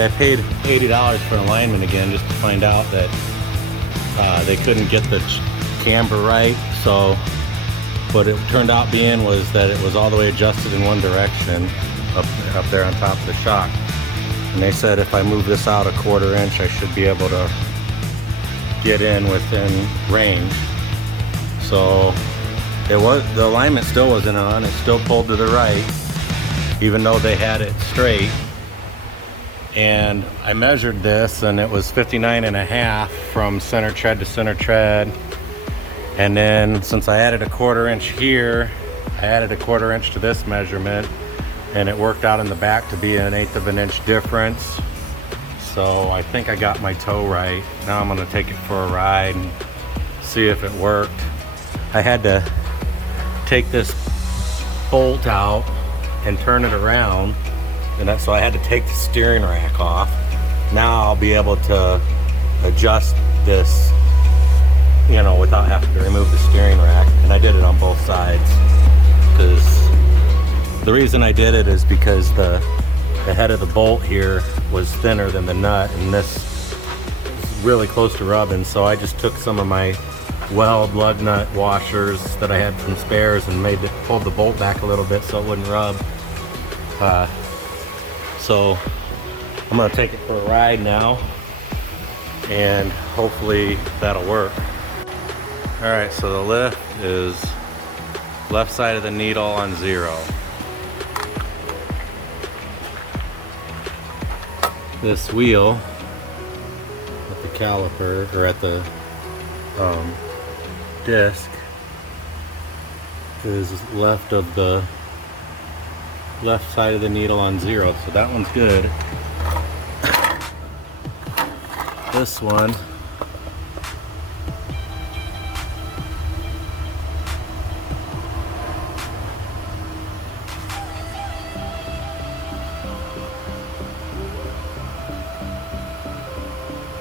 Okay, I paid $80 for an alignment again just to find out that they couldn't get the camber right. So what it turned out being was that it was all the way adjusted in one direction up there on top of the shock. And they said if I move this out a 1/4 inch, I should be able to get in within range. So the alignment still wasn't on. It still pulled to the right, even though they had it straight. And I measured this, and it was 59.5 from center tread to center tread. And then since I added a 1/4 inch here, I added a 1/4 inch to this measurement, and it worked out in the back to be an 1/8 of an inch difference. So I think I got my toe right. Now I'm gonna take it for a ride and see if it worked. I had to take this bolt out and turn it around, and so I had to take the steering rack off. Now I'll be able to adjust this, you know, without having to remove the steering rack. And I did it on both sides, because the reason I did it is because the head of the bolt here was thinner than the nut, and this is really close to rubbing. So I just took some of my weld lug nut washers that I had from spares and pulled the bolt back a little bit so it wouldn't rub. So I'm gonna take it for a ride now, and hopefully that'll work. All right, so the lift is left side of the needle on 0. This wheel at the caliper, or at the disc, is left of the left side of the needle on 0, so that one's good. This one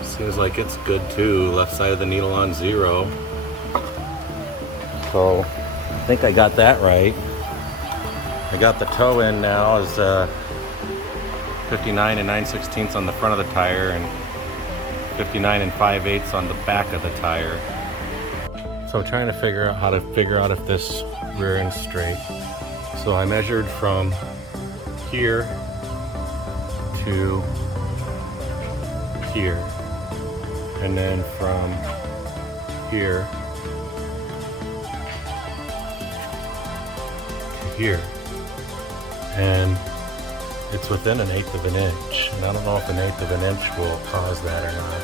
seems like it's good too, left side of the needle on 0. So I think I got that right. I got the toe in now is 59 9/16 on the front of the tire and 59 5/8 on the back of the tire. So I'm trying to figure out if this rear end's straight. So I measured from here to here, and then from here to here, and it's within an 1/8 of an inch, and I don't know if an 1/8 of an inch will cause that or not.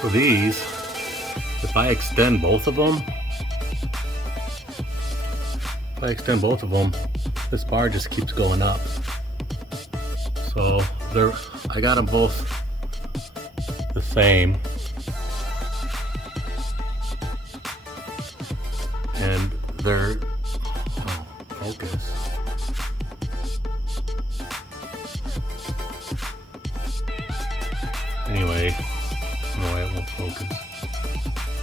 So these, if I extend both of them, this bar just keeps going up. So I got them both the same, and they're focus. Anyway, no, it won't focus.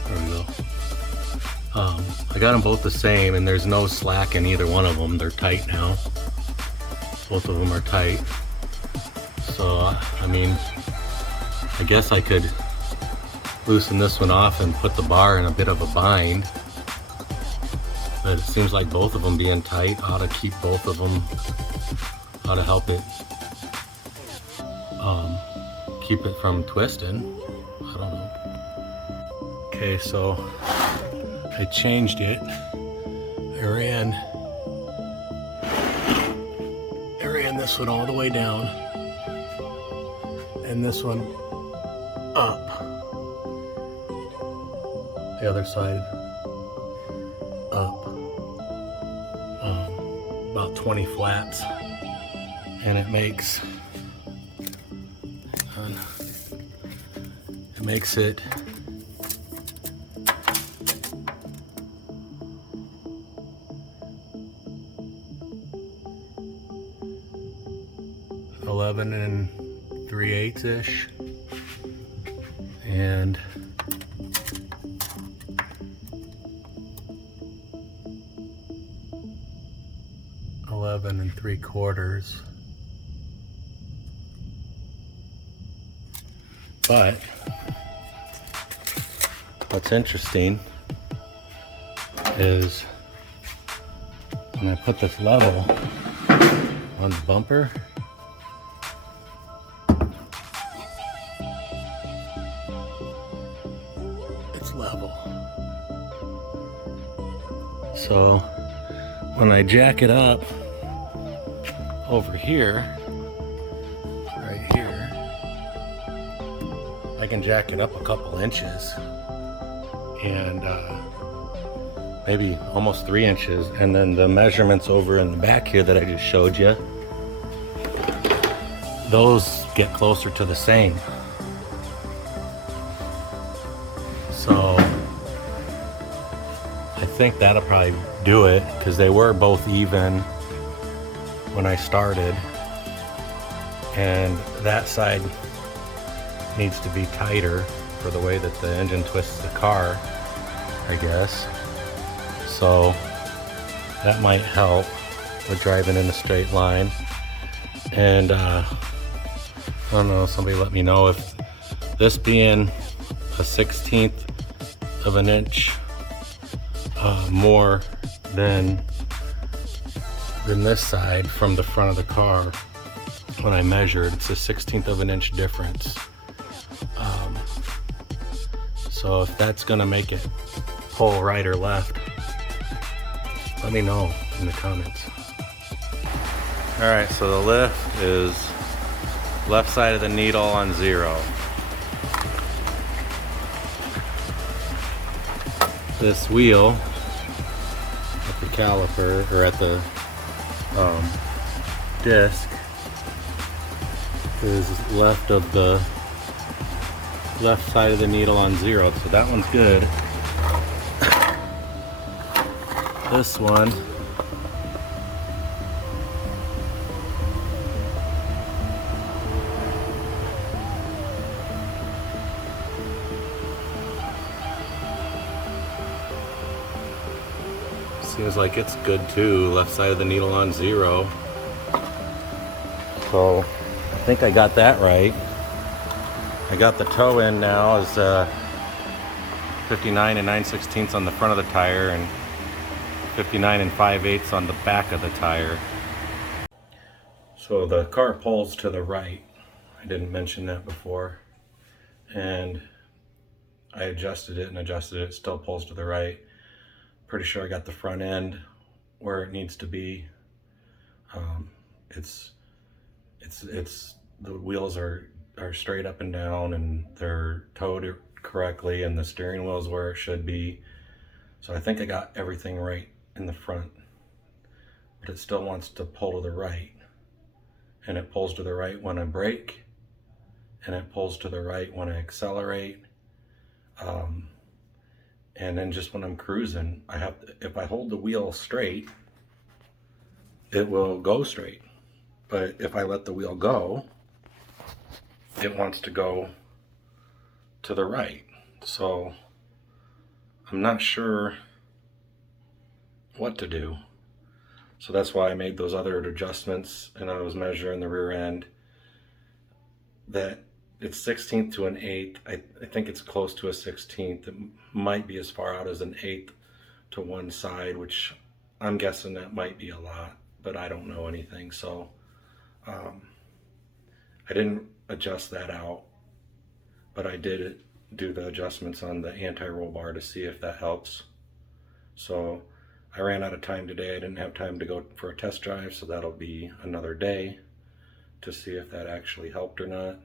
There we go. I got them both the same, and there's no slack in either one of them. They're tight now. Both of them are tight. So, I mean, I guess I could loosen this one off and put the bar in a bit of a bind. But it seems like both of them being tight ought to keep both of them, ought to help it keep it from twisting. I don't know. Okay, so I changed it. I ran this one all the way down, and this one up. The other side up. About 20 flats, and it makes it 11 3/8 ish, and $11 3/4. But what's interesting is when I put this level on the bumper, it's level. So when I jack it up over here, right here, I can jack it up a couple inches and maybe almost 3 inches, and then the measurements over in the back here that I just showed you, those get closer to the same. So I think that'll probably do it, because they were both even when I started, and that side needs to be tighter for the way that the engine twists the car, I guess. So that might help with driving in a straight line. And I don't know, somebody let me know if this being a 1/16 of an inch more than this side from the front of the car. When I measured, it's a 1/16 of an inch difference. So if that's gonna make it pull right or left, let me know in the comments. All right, so the lift is left side of the needle on 0. This wheel at the caliper, or at the disc, is left of the left side of the needle on 0, so that one's good. This one seems like it's good too, left side of the needle on 0. So I think I got that right. I got the toe in now is 59 and 9/16 on the front of the tire, and 59 and 5/8 on the back of the tire. So the car pulls to the right. I didn't mention that before. And I adjusted it and adjusted it. It still pulls to the right. Pretty sure I got the front end where it needs to be. It's the wheels are straight up and down, and they're towed correctly, and the steering wheel is where it should be. So I think I got everything right in the front, but it still wants to pull to the right, and it pulls to the right when I brake, and it pulls to the right when I accelerate, and then just when I'm cruising, if I hold the wheel straight, it will go straight. But if I let the wheel go, it wants to go to the right. So I'm not sure what to do. So that's why I made those other adjustments, and I was measuring the rear end. That it's 1/16 to an 1/8. I think it's close to a 1/16. It might be as far out as an 1/8 to one side, which I'm guessing that might be a lot, but I don't know anything. So I didn't adjust that out, but I did do the adjustments on the anti-roll bar to see if that helps. So I ran out of time today. I didn't have time to go for a test drive, so that'll be another day to see if that actually helped or not.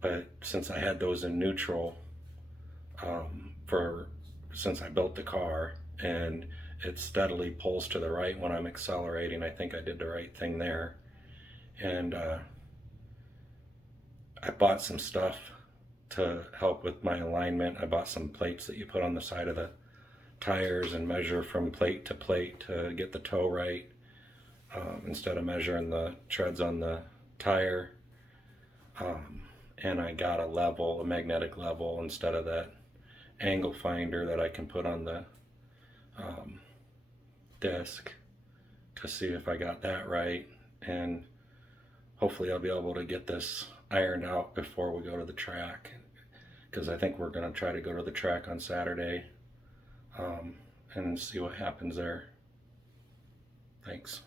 But since I had those in neutral since I built the car, and it steadily pulls to the right when I'm accelerating, I think I did the right thing there. And I bought some stuff to help with my alignment. I bought some plates that you put on the side of the tires and measure from plate to plate to get the toe right, instead of measuring the treads on the tire. And I got a magnetic level, instead of that angle finder that I can put on the disc, to see if I got that right. And hopefully I'll be able to get this ironed out before we go to the track, because I think we're going to try to go to the track on Saturday, and see what happens there. Thanks.